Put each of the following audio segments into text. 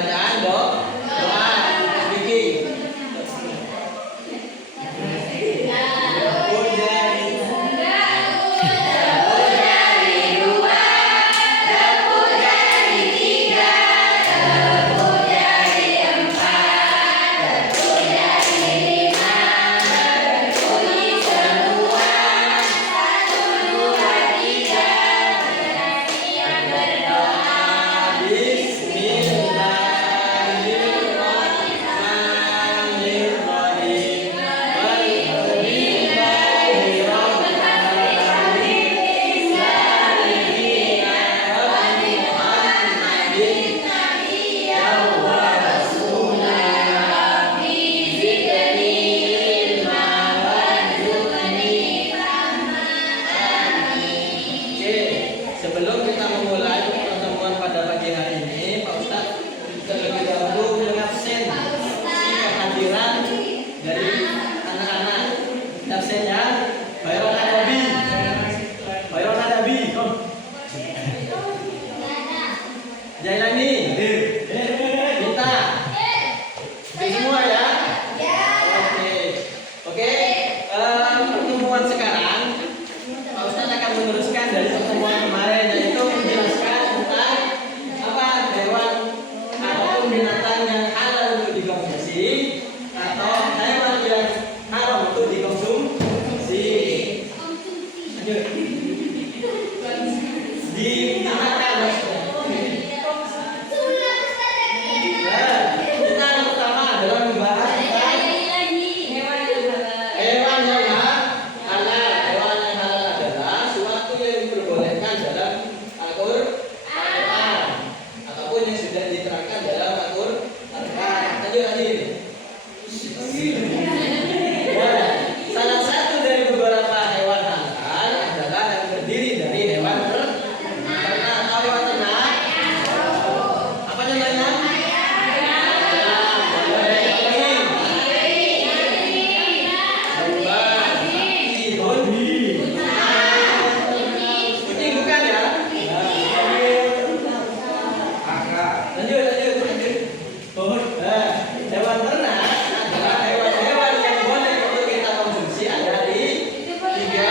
bacaan doa Vicky. Sebelum kita memulai pertemuan pada pagi hari ini, Pak Ustadz terlebih dahulu mengabsen kehadiran dari anak-anak. Absennya Bayrona Adabi, Bayrona Adabi, Jailani, kita, semua ya. Oke. Pertemuan sekarang Pak Ustadz akan meneruskan dari pertemuan kemarin, yaitu menjelaskan tentang apa hewan ataupun binatang yang halal untuk dikonsumsi atau hewan yang haram untuk dikonsumsi. Lanjut. Dimakan maksudnya. Kita yang pertama adalah membahas tentang hewan yang halal. Hewan yang halal adalah suatu yang diperbolehkan dalam Al-Quran ataupun yang sudah diterangkan dalam Al-Quran. Lanjut. Salah satu dari beberapa hewan halal adalah yang terdiri dari hewan ternak. Tahu hewan ternak? Apa namanya? Kucing bukan ya? Lanjut. Hewan ternak adalah hewan-hewan yang boleh untuk kita konsumsi ada di tiga.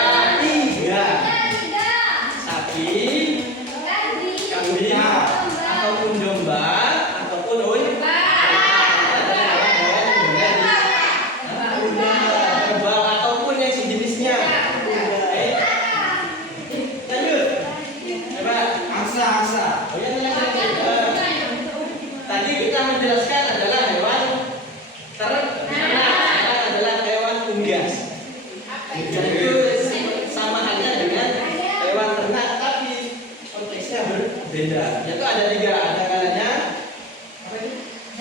Sapi, kambing, ataupun domba, ataupun unta. Kerbau ataupun yang sejenisnya. Lanjut. Coba angsa. Tadi kita menjelaskan adalah hewan ternak, adalah hewan unggas. Jadi sama halnya dengan hewan ternak, tapi konteksnya berbeda. Yaitu ada tiga, ada kalanya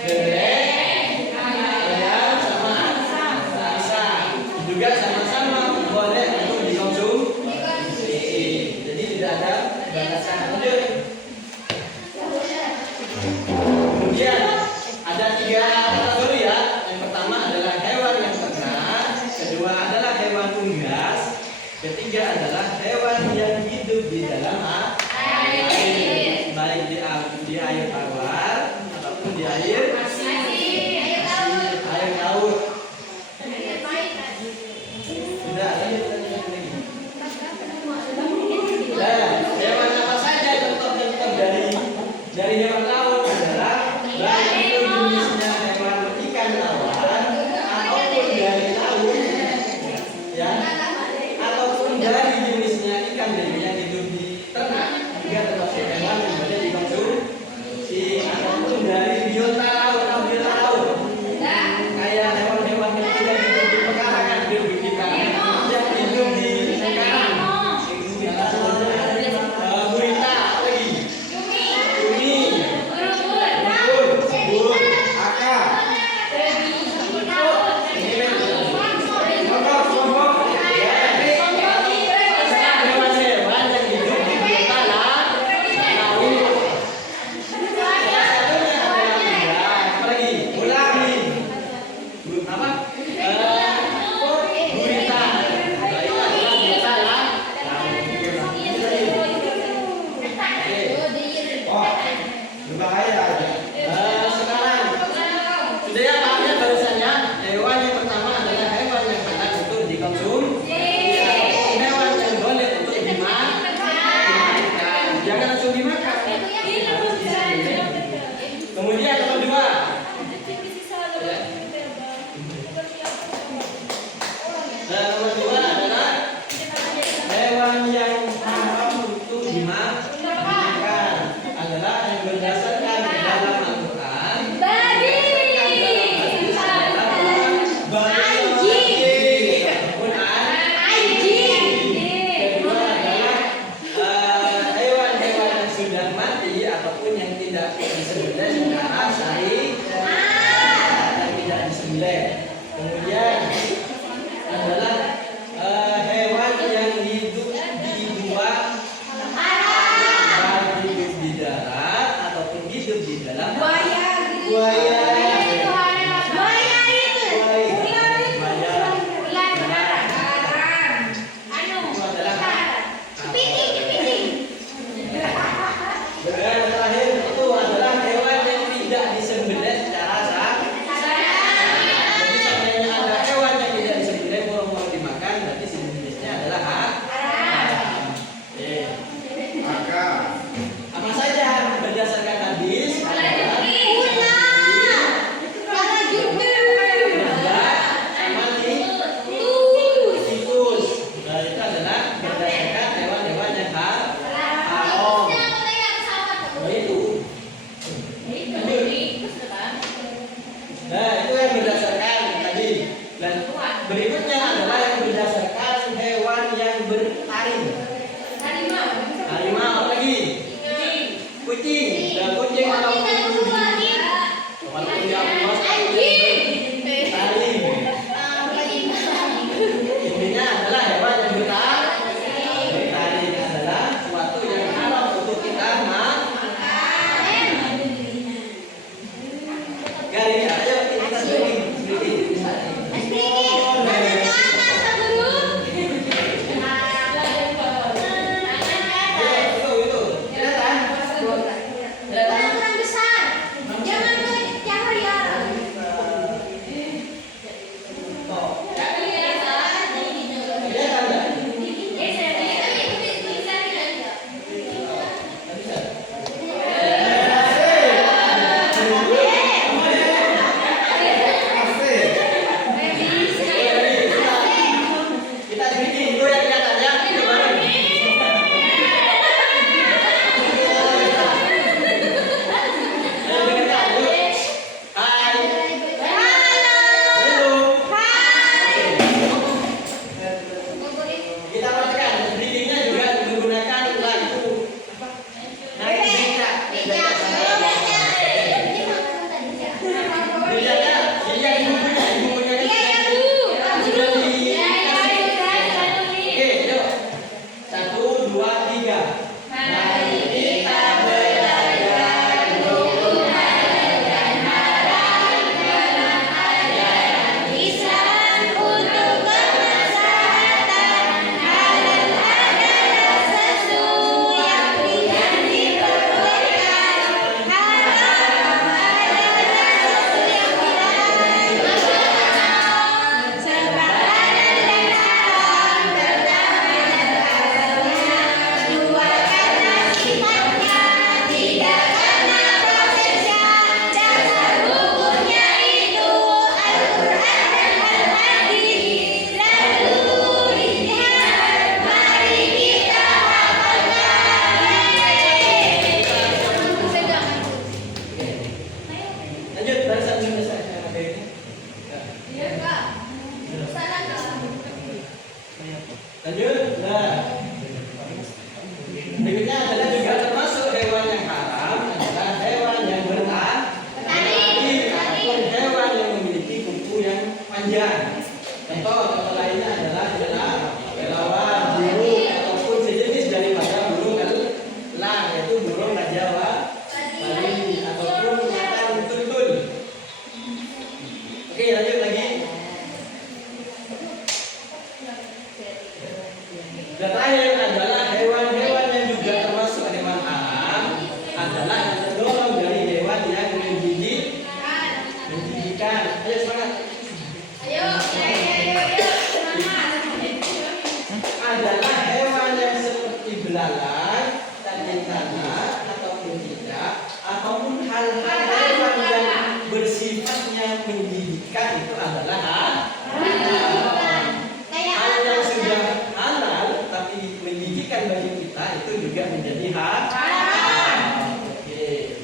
bebek, ayam, sama angsa. Juga sama-sama boleh untuk dikonsumsi. Jadi tidak ada batasan. Lanjut. Kemudian ada tiga kategori ya. Yang pertama adalah hewan yang ternak, kedua adalah hewan unggas, ketiga adalah hewan yang hidup di dalam air, baik di air tawar ataupun di air laut. Sudah, lanjut lagi. Hewan apa saja contoh-contoh dari hewan laut adalah baik itu jenisnya hewan ikan tawar ataupun dari laut, ya, ataupun dari jenisnya ikan beri yang hidup di ternak, juga termasuk hewan yang boleh dikonsumsi, ataupun dari biota Buaya. Yang terakhir itu adalah hewan yang tidak disembelih secara sah. Jadi seandainya ada hewan yang tidak disembelih mau dimakan, berarti sejenisnya adalah haram. Maka Apa saja berdasarkan hadis adalah tikus. Nah, itu adalah berdasarkan hewan-hewan yang haram. Nah, itu. Nah, itu yang berdasarkan tadi. Dan berikutnya adalah yang berdasarkan hewan yang bertaring. Harimau apa lagi? Kucing. Dan kucing walaupun itu walaupun dia puas taring. Intinya adalah hewan yang bertaring adalah suatu yang haram untuk kita makan. Gari, ayo kita sedikit. Itu. Kita bikin itu yang kelihatannya itu bareng. Ayo dengarkan, yuk. Hai. Halo. Kita perhatikan breedingnya juga menggunakan lagu. Naik beca. Becanya, iya ibunya kan sudah dikasih. Oke, yuk. 1, 2, 3. Mari kita belajar hukum halal dan haram dalam ajaran Islam untuk kemaslahatan. Halal adalah sesuatu yang diperbolehkan, haram adalah sesuatu yang dilarang. Sebab halal dan haram pertama dan asalnya, dua karena sifatnya, tiga karena prosesnya. Dasar hukumnya itu Al-Quran dan Al-Hadis. Lalu lihat, mari kita hafalkan. Lanjut barisan Indonesia yang ada ini. Lanjut. Nah, berikutnya adalah juga termasuk hewan yang haram adalah hewan yang bertaring ataupun hewan yang memiliki kuku yang panjang. Contoh lainnya adalah kelelawar, burung ataupun sejenis daripada burung elang, yaitu burung raja wali ataupun macan tutul. Oke, lanjut lagi. Dan terakhir adalah hewan-hewan yang juga termasuk hewan haram adalah yang tergolong dari hewan yang menjijikkan. Ayo semangat. Adalah hewan yang seperti belalang, cacing tanah ataupun cicak ataupun hal-hal hewan yang bersifatnya menjijikkan itu adalah haram. Hal yang sudah halal tapi menjijikkan bagi kita itu juga menjadi haram. Oke.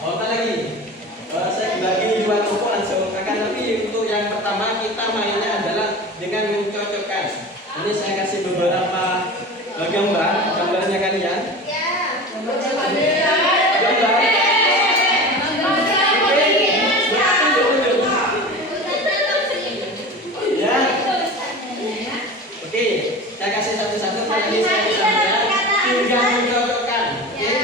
Apa lagi? Saya bagi dua kelompok langsung akan, tapi untuk yang pertama kita mainnya adalah dengan mencocokkan. Ini saya kasih beberapa gambarnya kalian. Gambar. Ya. Oke, saya kasih satu-satu. tadi saya pesan ya, tinggal mencocokkan. Oke?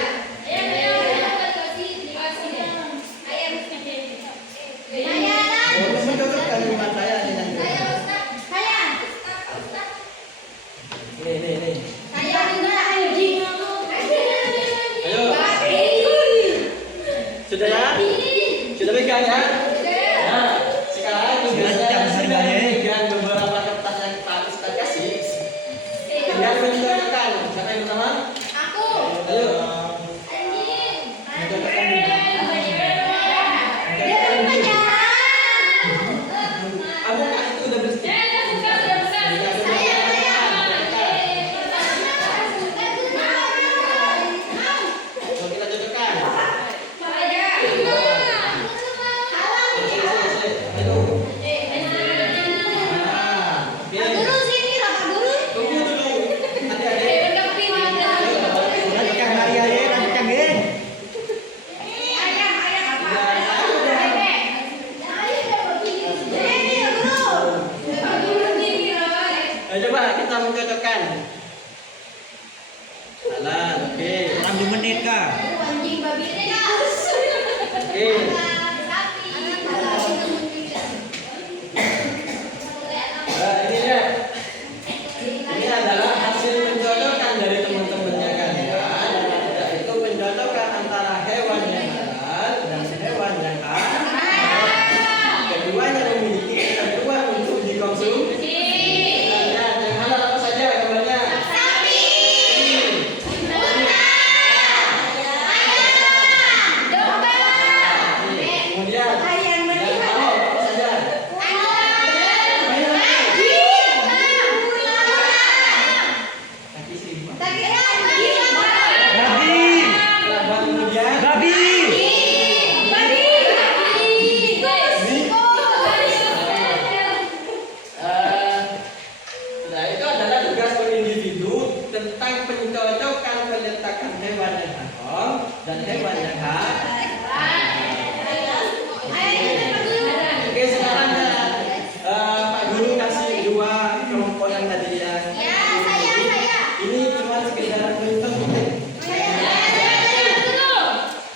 Untuk mencocokkan rumah saya dengan ini. Ayo, sudah ya? Sudah pegang ya? Nah, sekarang tugasnya pegang beberapa kertas yang Pak Ustadz kasih. Tinggal mencocokkan. Siapa yang pertama? Ayo. Mencocokkan dulu. Kamu kasih itu udah bersih. Coba kita cocokkan. Ayo. Tunggu dulu. Adik-adik. Lanjutkan Maria ya, lanjutkan ya. Coba kita mencocokkan. Salah, oke. 6 menit kah? Oke. Ini dia. Ini adalah hasil mencocokkan dari teman-temannya kalian. Yaitu mencocokkan antara hewan yang halal dan hewan yang haram. Keduanya memiliki ketentuan untuk dikonsumsi. Yang halal apa saja hewannya? Kemudian yang halal apa saja? Kaki sirip. Babi. Kemudian Babi. Nah, itu adalah tugas per individu tentang pencocokan penetapan hewan yang haram dan hewan yang halal. Oke, sekarang Pak Guru kasih dua kelompok yang tadi ya. Ini cuma sekedar bentuk.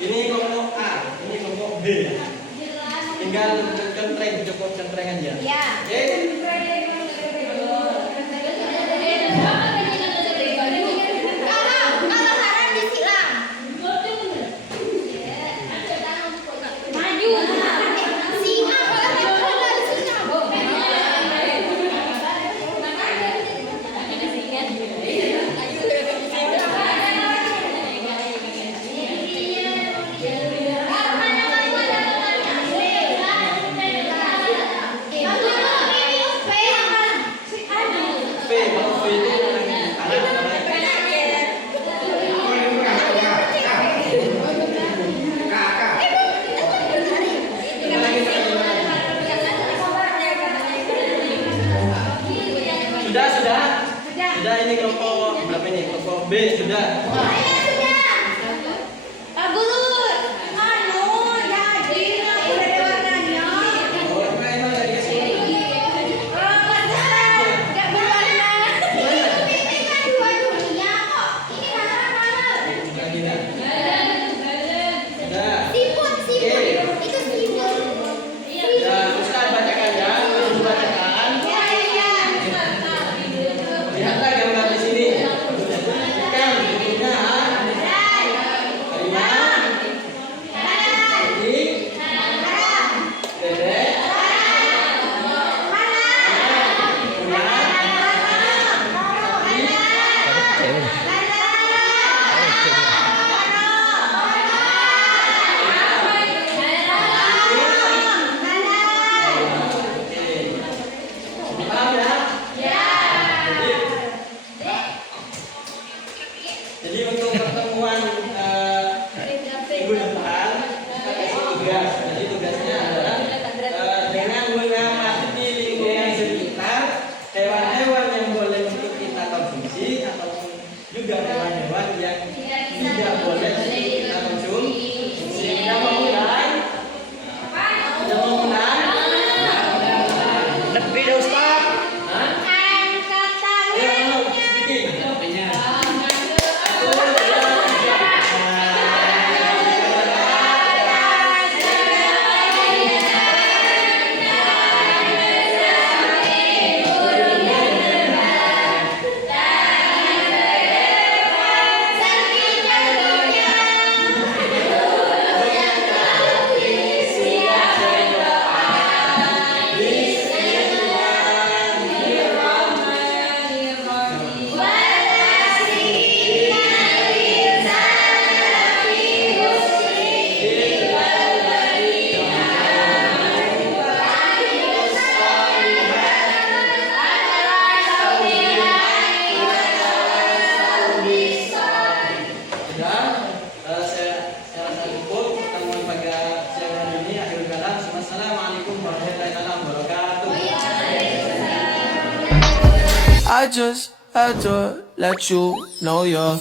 Ini kelompok A, ini kelompok B. Tinggal centreng, cukup centreng aja. Oke. B, kalau B itu sudah ini kelompok berapa ini? Kelompok B sudah. Lihatlah gambar di sini. Kan bentuknya Lebih dah Ustaz. Hah? Ayo, sedikit. I just had to let you know you're